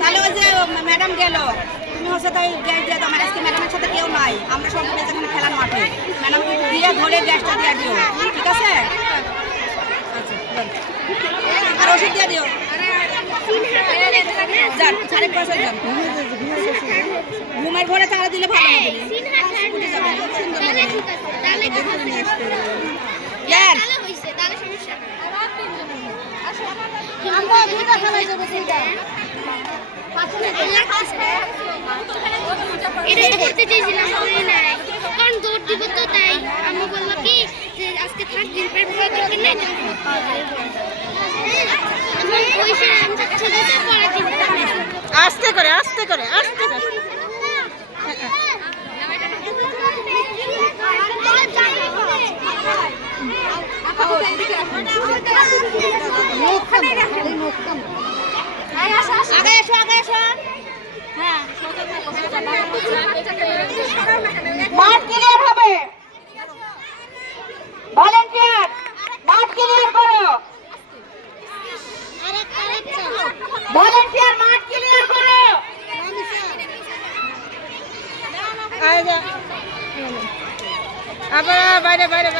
তাহলে ওই যে ম্যাডাম গেল, তুমি হচ্ছে তাই গ্যাস দিয়ে দাও। আজকে ম্যাডামের সাথে কেউ নাই, আমরা সব মিলে যেখানে খেলার মাঠে ম্যাডামকে দিয়ে ধরে গ্যাসটা দিয়ে দিও, ঠিক আছে? আর ওষুধ দিয়ে দিও। যান 5:30 যান, ঘুমের ঘরে তাড়া দিলে ভালো হবে। করতে চেয়েছিলাম কারণ দৌড় দিব, তো তাই আমি বললো কি যে আজকে থাক দিন পর দরকার নেই। আস্তে করে আস্তে করে আস্তে করে। আগে এসো আগে এসো। হ্যাঁ মাঠ ক্লিয়ার হবে, ভলান্টিয়ার মাঠ ক্লিয়ার করো, ভলান্টিয়ার মাঠ ক্লিয়ার করো। আবার বাইরে বাইরে